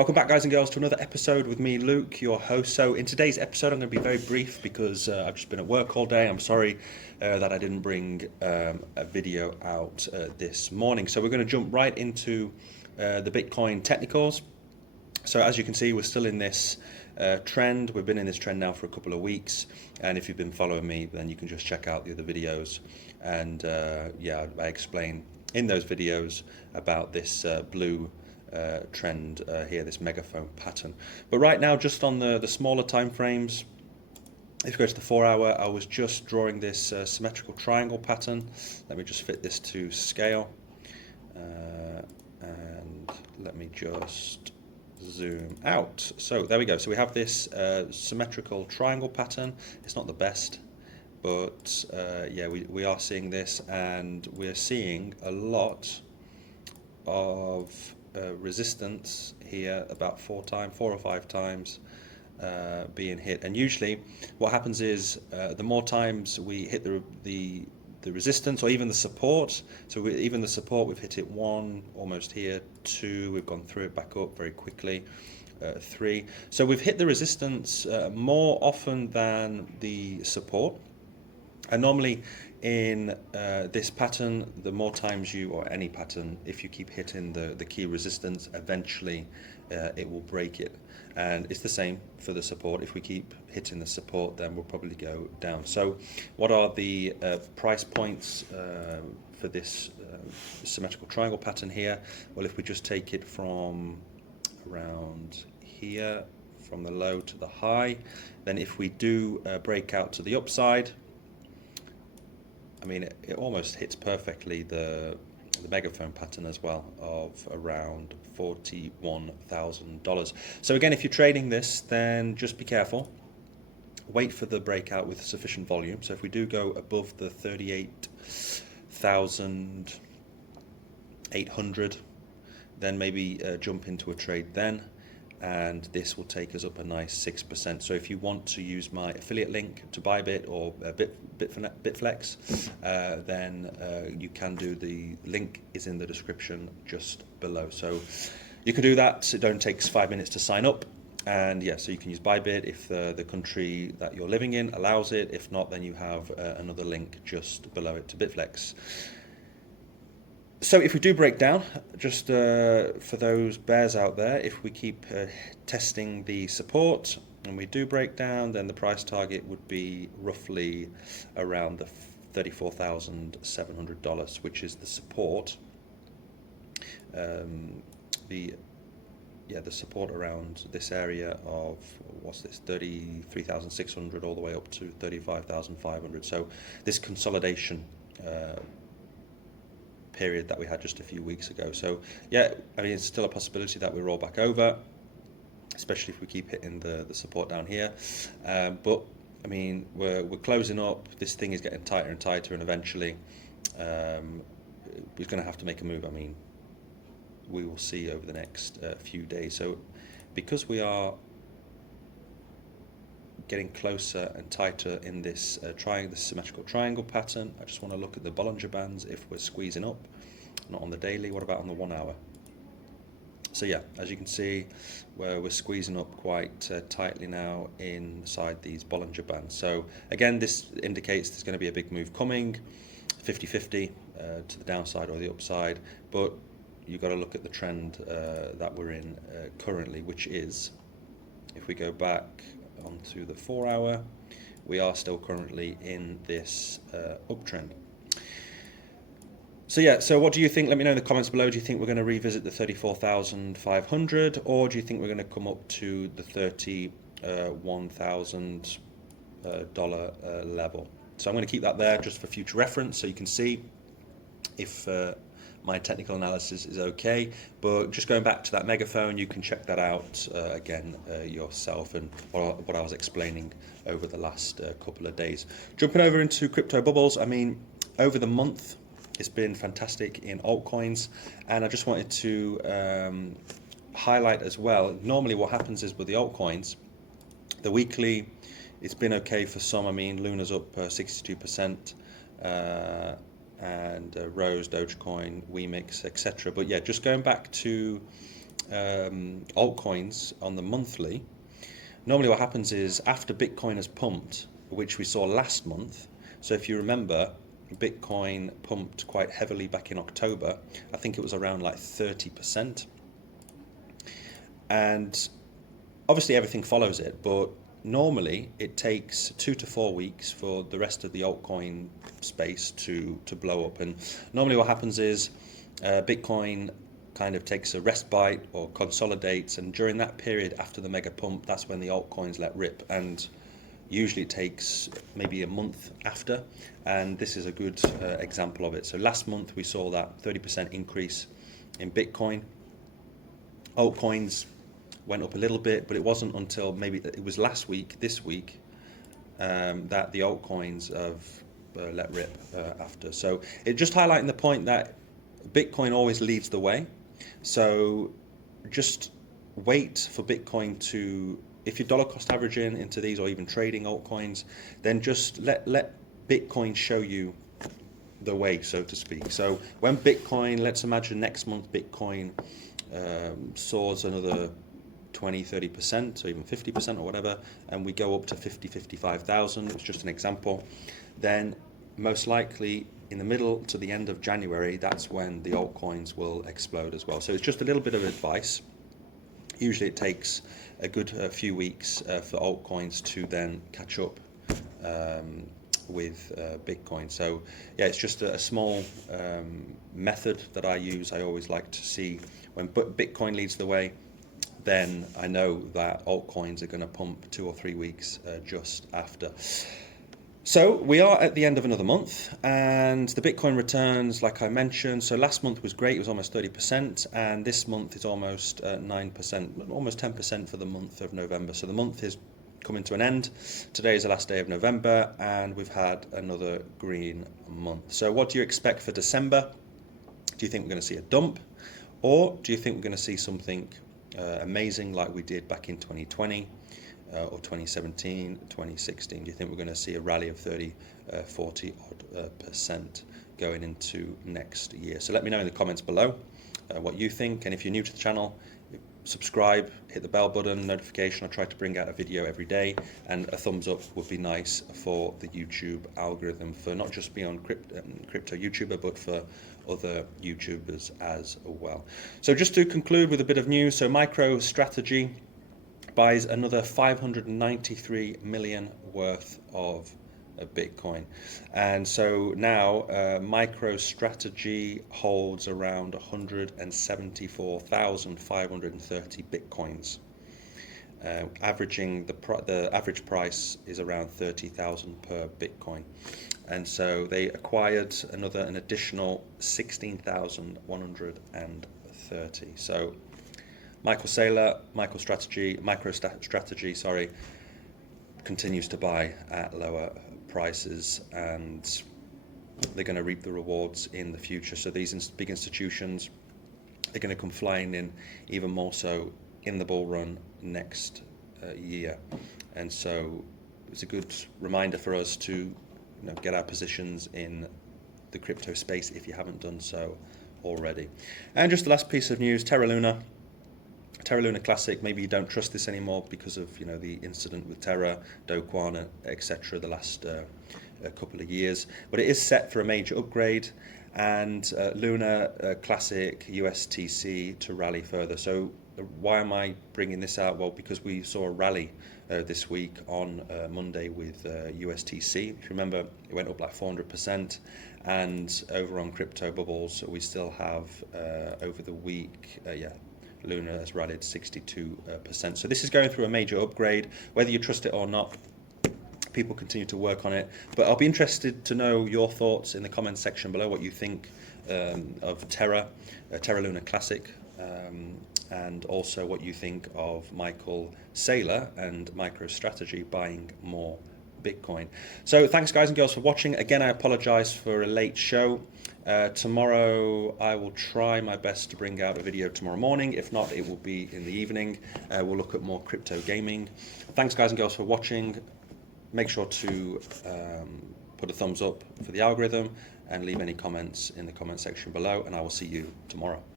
Welcome back, guys and girls, to another episode with me, Luke, your host. So in today's episode, I'm going to be very brief because I've just been at work all day. I'm sorry that I didn't bring a video out this morning. So we're going to jump right into the Bitcoin technicals. So as you can see, we're still in this trend. We've been in this trend now for a couple of weeks. And if you've been following me, then you can just check out the other videos. And yeah, I explain in those videos about this blue trend here, this megaphone pattern. But right now, just on the smaller time frames, if you go to the 4 hour, I was just drawing this symmetrical triangle pattern. Let me just fit this to scale, and let me just zoom out. So there we go. So we have this symmetrical triangle pattern. It's not the best, but yeah, we are seeing this, and we're seeing a lot of resistance here, about 4 or 5 times being hit. And usually what happens is the more times we hit the resistance, or even the support, so even the support, we've hit it 1 almost here, 2, we've gone through it back up very quickly, 3. So we've hit the resistance more often than the support. And normally in this pattern, the more times you, or any pattern, if you keep hitting the key resistance, eventually it will break it. And it's the same for the support. If we keep hitting the support, then we'll probably go down. So what are the price points for this symmetrical triangle pattern here? Well, if we just take it from around here, from the low to the high, then if we do break out to the upside, I mean, it almost hits perfectly the megaphone pattern as well, of around $41,000. So again, if you're trading this, then just be careful. Wait for the breakout with sufficient volume. So if we do go above the 38,800, then maybe jump into a trade then. And this will take us up a nice 6%. So if you want to use my affiliate link to Bybit or Bitflex, then you can do. The link is in the description just below. So you can do that. It only takes 5 minutes to sign up. And yeah, so you can use Bybit if the country that you're living in allows it. If not, then you have another link just below it to Bitflex. So if we do break down, just for those bears out there, if we keep testing the support and we do break down, then the price target would be roughly around the $34,700, which is the support. The support around this area of, what's this, 33,600 all the way up to 35,500. So this consolidation period that we had just a few weeks ago. So yeah, I mean, it's still a possibility that we roll back over, especially if we keep hitting the support down here. But I mean, we're closing up. This thing is getting tighter and tighter, and eventually we're going to have to make a move. I mean, we will see over the next few days. So because we are getting closer and tighter in this this symmetrical triangle pattern, I just want to look at the Bollinger Bands if we're squeezing up. Not on the daily. What about on the 1 hour? So yeah, as you can see, we're squeezing up quite tightly now inside these Bollinger Bands. So again, this indicates there's going to be a big move coming, 50-50 to the downside or the upside. But you've got to look at the trend that we're in currently, which is, if we go back onto the 4 hour, we are still currently in this uptrend. So yeah, so what do you think? Let me know in the comments below. Do you think we're going to revisit the 34,500, or do you think we're going to come up to the $31,000 level? So I'm going to keep that there just for future reference, so you can see if my technical analysis is okay. But just going back to that megaphone, you can check that out again yourself, and what I was explaining over the last couple of days. Jumping over into crypto bubbles, I mean, over the month, it's been fantastic in altcoins, and I just wanted to highlight as well. Normally what happens is with the altcoins, the weekly, it's been okay for some. I mean, Luna's up 62%, and Rose, Dogecoin, Wemix, etc. But yeah, just going back to altcoins on the monthly, normally what happens is after Bitcoin has pumped, which we saw last month, so if you remember, Bitcoin pumped quite heavily back in October. I think it was around like 30%. And obviously everything follows it, but normally it takes 2 to 4 weeks for the rest of the altcoin space to blow up. And normally what happens is Bitcoin kind of takes a respite or consolidates, and during that period after the mega pump, that's when the altcoins let rip. And usually it takes maybe a month after, and this is a good example of it. So last month we saw that 30% increase in Bitcoin. Altcoins went up a little bit, but it wasn't until maybe it was last week, this week, that the altcoins have let rip after. So it just highlighting the point that Bitcoin always leads the way. So just wait for Bitcoin to, if you're dollar cost averaging into these or even trading altcoins, then just let Bitcoin show you the way, so to speak. So when Bitcoin, let's imagine next month Bitcoin soars another 20-30% or even 50% or whatever, and we go up to 55,000, it's just an example, then most likely in the middle to the end of January, that's when the altcoins will explode as well. So it's just a little bit of advice. Usually it takes a good few weeks for altcoins to then catch up with Bitcoin. So yeah, it's just a small method that I use. I always like to see when Bitcoin leads the way, then I know that altcoins are going to pump 2 or 3 weeks just after. So we are at the end of another month, and the Bitcoin returns, like I mentioned, so last month was great, it was almost 30%, and this month is almost 9%, almost 10% for the month of November. So the month is coming to an end. Today is the last day of November, and we've had another green month. So what do you expect for December? Do you think we're going to see a dump, or do you think we're going to see something amazing like we did back in 2020? Or 2017, 2016, do you think we're going to see a rally of 30, 40 odd percent going into next year? So let me know in the comments below what you think, and if you're new to the channel, subscribe, hit the bell button, notification. I try to bring out a video every day, and a thumbs up would be nice for the YouTube algorithm, for not just beyond crypto YouTuber, but for other YouTubers as well. So just to conclude with a bit of news, so MicroStrategy buys another 593 million worth of Bitcoin, and so now MicroStrategy holds around 174,530 Bitcoins, averaging the average price is around 30,000 per Bitcoin, and so they acquired an additional 16,130. So MicroStrategy, continues to buy at lower prices, and they're going to reap the rewards in the future. So these big institutions, they're going to come flying in even more so in the bull run next year. And so it's a good reminder for us to get our positions in the crypto space if you haven't done so already. And just the last piece of news, Terra Luna Classic, maybe you don't trust this anymore because of the incident with Terra, Do Kwon, etc. the last couple of years, but it is set for a major upgrade, and Luna Classic USTC to rally further. So why am I bringing this out? Well, because we saw a rally this week on Monday with USTC. If you remember, it went up like 400%, and over on Crypto Bubbles we still have over the week, Luna has rallied 62%. So this is going through a major upgrade. Whether you trust it or not, people continue to work on it. But I'll be interested to know your thoughts in the comments section below, what you think of Terra Luna Classic, and also what you think of Michael Saylor and MicroStrategy buying more Bitcoin. So thanks guys and girls for watching. Again, I apologize for a late show. Tomorrow I will try my best to bring out a video tomorrow morning. If not, it will be in the evening. We'll look at more crypto gaming. Thanks guys and girls for watching. Make sure to put a thumbs up for the algorithm and leave any comments in the comment section below, and I will see you tomorrow.